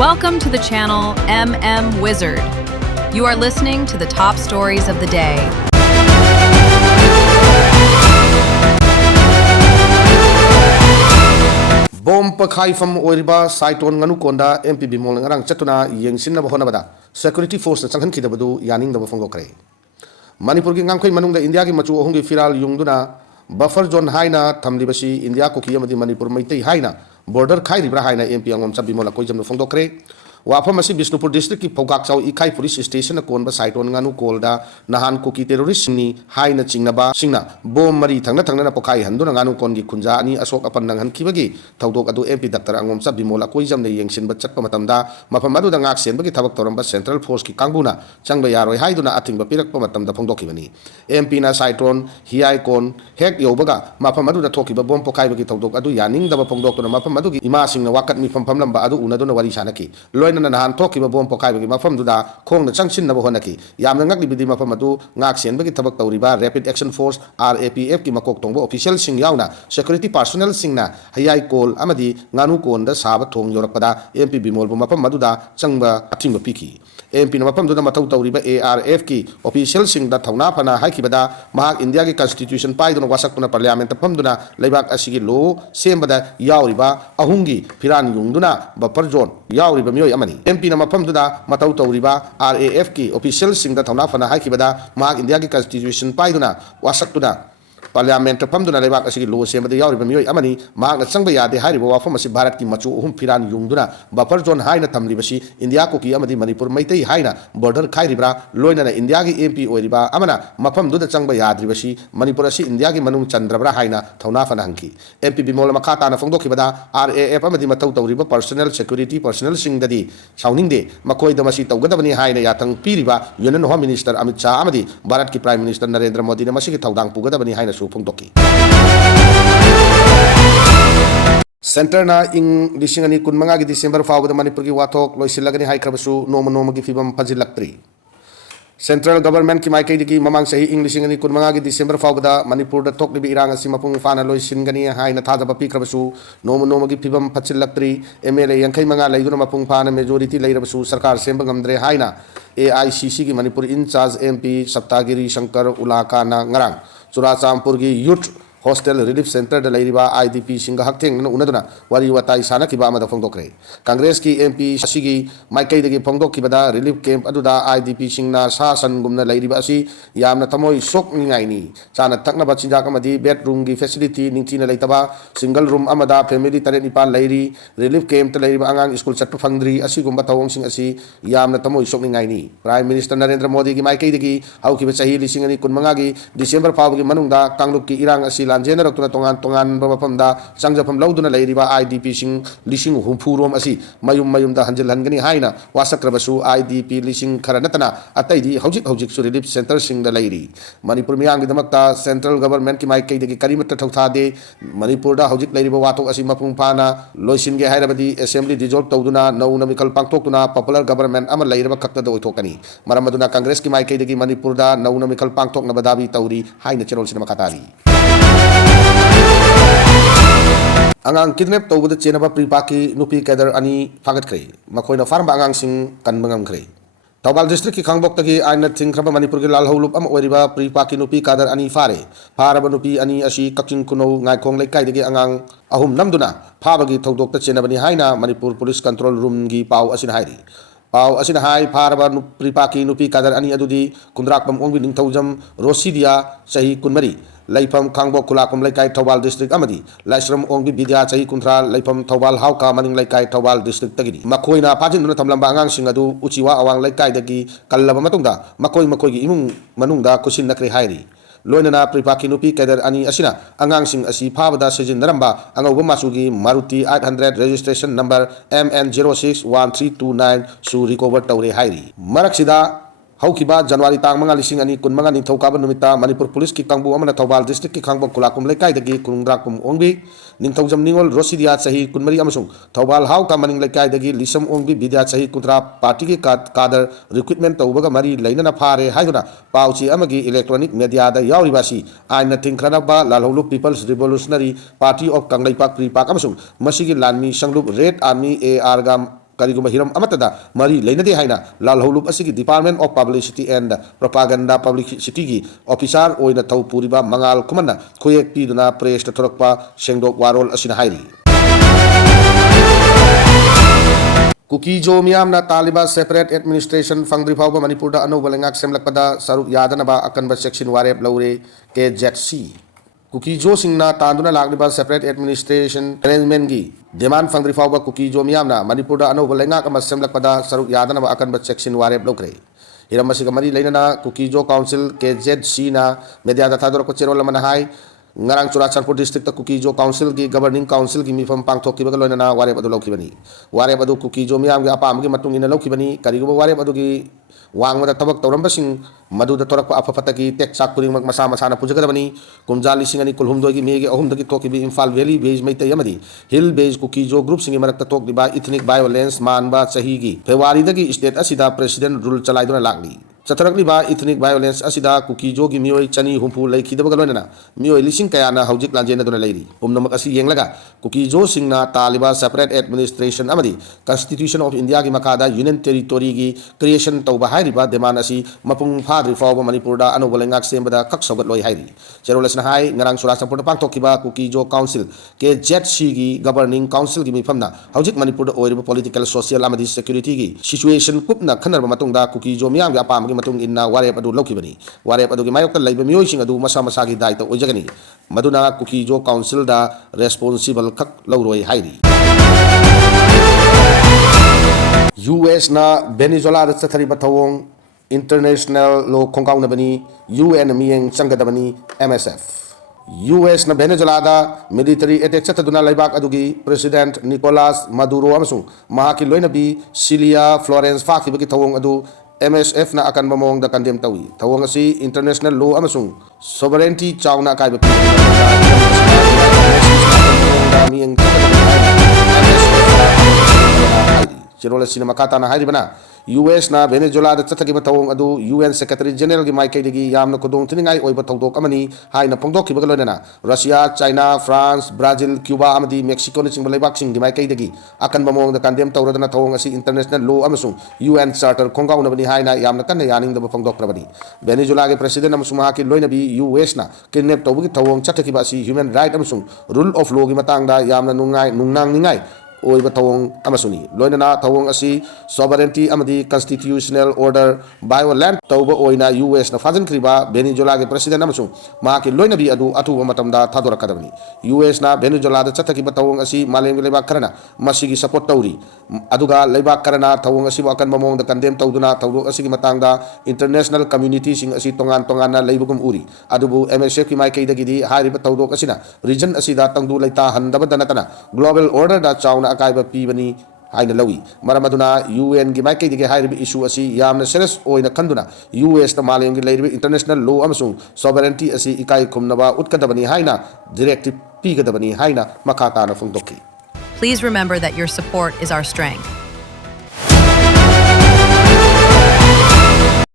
Welcome to the channel MM Wizard. You are listening to the top stories of the day. Bom pakai from Oriba Saiton Ganukonda MP Bimol Ngarang Chatuna Yengsin Honabada Security Force Changan Kidabadu Yaning the Bofongokre Manipur Gankai Manung the India Machu Hongi Firal Yungduna Buffer Zone Haina Tamlibashi India Kokiyamadi Manipur Maite Haina Border Kai Ribra Haina MP Angom Sabimola Kojam the Fongokre Wapamasi Bisnupur District Pogak Sau Ikai Police Station a Konba Saiton Ganu Kolda Nahan Koki terrorist ni Haina Chingnaba Singna Bom Mari Tanga Tangana Pokai Handuna Ganu Kongi Kunjani Asok Apandangan Kibagi Taudok Adu MP Dr. Angom Sabimola Kojam the Yangshin Bachat Pamatamda Mapamadu Dangak Senbagi Tabak Toramba Central Force Ki Kanguna Changbayaro Haiduna Ating Bapirak Pamatam the Pongokivani MP na Saiton Hiai Kon Hek Yobaga Mapamadu the Toki Bom Pokai Bagi Taudok Adu Yaning the Pongdok Mapamadu Ima Singna Wakat Mi Pampalamba Adu Unaduna Wari Sanaki na nahan toki ba bom pokai bagi mafam duda khong na changsin na bohonaki yamna ngak libidi mafam adu ngak sen bagi tabak tawriba Rapid Action Force RAPF ki makok tongbo official sing yauna security personnel singna hayai kol amadi nganu kon da saba thong yorakpada MP Bimol bu mafam maduda changba athing piki MP na mafam duda matau tawriba ARF ki official sing da thawna phana haikibada mahak India ki constitution pai duna wasak tuna parliament pham duna leibak asigi lo sembada yauriba ahungi phiran yungduna buffer zone yauriba miyoi MP na mafam duda matau tawriba RAF ki official sing da thawna phana haikibada mahak India ki constitution pai duna wasak tuna Parliament Pamduna Lebak Asiki Lo Semba Yauri Mio Amani, Mark Sangba de Haribo from Bharat ki Machu Firan Yungduna, Buffer Zone Haina Tamlibashi, India Koki Amadi Manipur Maite Haina, Border Kairibra, Loina India ki MP Oriba, Amana, Mapam Duda Changba Yadribashi, Manipurasi India ki Manum Chandrabra Haina, Taunafananki, MP Bimola Makata na Fongokibada, RAF Amadi Matau Riba, Personal Security, Personal Sing Dadi, Sounding Day, Makoi Damasi Taugadavani Haina Yatang Piriba, Union Home Minister Amit Shah Amadi, Bharat ki Prime Minister Narendra Modi Namasi Taudang Pugadavani Haina. Center na ing lisingani kun mga December fawda Manipur ki watok loisilagani hai krabasu noma ki fibam pajilaktri Central Government ki maikai digi mamang sahi ing lisingani kun mga December fawda Manipur da tok libi irang asi mapung fana loisingani hai na thada papi krabasu noma ki fibam pajilaktri MLA yangkai mga laiduna mapung fana majority lairabasu sarkar semba ngamdre hai na AICC ki Manipur in charge MP Saptagiri Shankar Ulaka na ngarang Churachampur ki Youth Hostel Relief Center da lairiba IDP singa hakteng na unaduna wari watai sana kiba amada phongdokre Congress ki MP asigi maikai degi phongdok kibada relief camp aduda IDP singna sa san gumna lairiba asi yamna tamoi sok ngai ni sana takna ba chinjak amadi bedroom gi facility ningthina laitaba single room amada family tare nipan lairi relief camp ta lairiba angang school chatpa phangdri asi gumba tawong sing asi yamna tamoi sok ngai ni Prime Minister Narendra Modi gi maikai degi haukiba chahi lisingani kunmanga gi December fawgi manungda kanglup ki irang asi Lanjena Raktuna Tongan Babapamda, Sangjapam Lauduna Lairiba, IDP Sing, Lishing Humpurum Asi, Mayum da Hanjel Hangani Haina, Wasakrabasu, IDP Lishing Karanatana, Ataidi, Hojik Su Relief Center Sing the Lady. Manipur Miang Damakta, Central Government Kimaike, the Karimata Totade, Manipur da Hojik Lady Wato Asimapumpana, Loisinge Hyderabadi, Assembly dissolved Toduna, no Namical Pantokuna, Popular Government, Amalaiba Kakta do Tokani, Maramaduna Congress Kimaike, the Manipur da, no Namical Pantok Nabadabi Tauri, High Natural Cinema Katari. Angang kidnap tau bada chena ba pripaki nupi kadar ani fagat kre makoi na farm angang sing kan bangam kre Tawbal district ki khangbok tagi aina thing kraba Manipur ki lal holup am oriba pripaki nupi kadar ani fare faraba nupi ani asi kaking kuno ngai khong lai kai dagi angang ahum namduna phabagi thodok ta chena bani haina Manipur police control room gi pau asin hairi pau asin hai faraba pripaki nupi kadar ani adudi kundrak pam ongbi ning thaujam rosidia sahi kunmari Laifam Kangbok Kulakum Laikai Tawal District Amadi, Laisram Ongi Bidia Chahi Kuntra, Laifam Tawal Hauka Maning Laikai Tawal District Tagidi. Makoina Pajin Tamlambangang Singadu, Uchiwa Awang Laikai Dagi, Kalaba Matunda, Makoi Imung Manunda, Kusin Nakri Hairi. Loinana Pripaki Nupi Kader Ani Asina, Angang Sing Asi Pavada Sejin Naramba, Angawa Masugi, Maruti 800 registration number MN061329, Su recovered Tauri Hairi. Maraksida Haukiba January tang mga lising ani kun mga ningthaukaban numita Manipur Police ki kangbu amana Thawbal District ki kangbok kulakum laikai dagi kunungdrakum ongbi ningthaujam ningol Rosidia sahi kunmari amasung Thawbal hau ka maning laikai dagi lisam ongbi bidya sahi kuntra party ki kader recruitment tawbaga mari lainana phare haiduna pauchi amagi electronic media da yauribasi aina tingkrana ba lalholu People's Revolutionary Party of Kanglaipak Pripak amasung masigi lanmi sanglup Red Army AR gam kariguma hiram amatada mari leinade haina lalholup asigi Department of Publicity and Propaganda Publicity gi officer oina thau puriba mangal kumanna khoyek piduna press ta thorakpa sengdok warol asina hairi Kukijo miyamna taliba separate administration fangdri phawba Manipurda anouba lengak semlakpada saruk yadanaba akanba section warep laure KZC Kukijo singna tanduna lagriba separate administration arrangement gi demand fangdri phawba Kukijo miyamna Manipurda anouba lengak ama semlakpada saruk yadanaba akanba section warep laukre hiramasiga mari leinana Kukijo council KZC na media da thador ko cherol lamana hai ngarang Churachandpur district ta Kukijo council gi governing council gi mifam pangthok ki baga loina warep adu laukibani warep adu Kukijo miyam gi apam gi matung ina laukibani karigo warep adu gi wangmada tabak tawrambasing maduda torakpa afafatagi tek sak puring mak masa masana pujagadabani kumjali singani kulhumdoi gi mege ahum dagi tokibi Imphal Valley based maitai amadi hill based Kukijo group singi marakta tok diba ethnic violence manba chahi gi February dagi state asida president rule chalaiduna lagni Chatarakliba ethnic violence asida Kukijo gi mioi chani humpu laikhidabaga loinana mioi lising kayana haujik lanjena duna leiri umnamak asi yenglaga Kukijo singna taliba separate administration amadi constitution of India gi makada union territory gi creation tauba hairiba demand asi mapung phadri fawba Manipurda anouba lengak sembada kak sogat loi hairi cherolasna hai ngarang Churachandpur pangthokiba Kukijo council KZC gi governing council gi mifamna haujik Manipurda oiriba political social amadi security gi situation kupna khanarba matungda Kukijo miyam gi apam matung inna warep adu laukibani warep adu gi mayok ta laiba mioi sing adu masa masa gi daita ojagani maduna Kukijo council da responsible kak lauroi hairi US na Venezuela da chathari bathawong international law khongkau na bani UN miyeng changadabani MSF US na Venezuela da military attack chataduna laibak adugi president Nicolas Maduro amasung mahaki loinabi Celia Florence fakibagi thawong adu MSF na akan mamong da kandem tawi tawang asi international law amasung sovereignty chawna kai bapi Cherola sinama kata na hairi bana US na Venezuela da chathagi batawong adu UN Secretary General gi maikai degi yamna kodong tiningai oiba tawdok amani haina pongdok ki bagaloina Russia China France Brazil Cuba amadi Mexico na singbal leibak sing gi maikai degi akan mamong da kandem tawradana tawong asi international law amasung UN charter khonggaw na bani haina yamna kan yaning da pongdok prabani Venezuela gi president amasung mahaki loina bi US na kidnap tawgi tawong chathagi ba si human right amasung rule of law gi matang da yamna nungnang ningai oiba tawong amasuni loinana tawong asi sovereignty amadi constitutional order violent tawba oina US na fajan kriba Venezuela ge president amasung mahaki loina bi adu atuba matamda thadorakadabani US na Venezuela da chathaki tawong asi malem ge lebak karana masigi support tawri aduga lebak karana tawong asi akan mamong da condemn tawduna tawdo asi gi matangda international community sing asi tongan na leibugum uri adubu MSF ki mai kaida gidi hariba tawdo asina region asi da tangdu leita handaba danatana global order da chawna akaiba pibani haina lawi maramaduna UN gi maikei dige hairibi issue asi yamna serious oina khanduna US na malem gi leiribi international law amasung sovereignty asi ikai khumnaba utkadabani haina directive pigadabani haina makata na phongdokki Please remember that your support is our strength.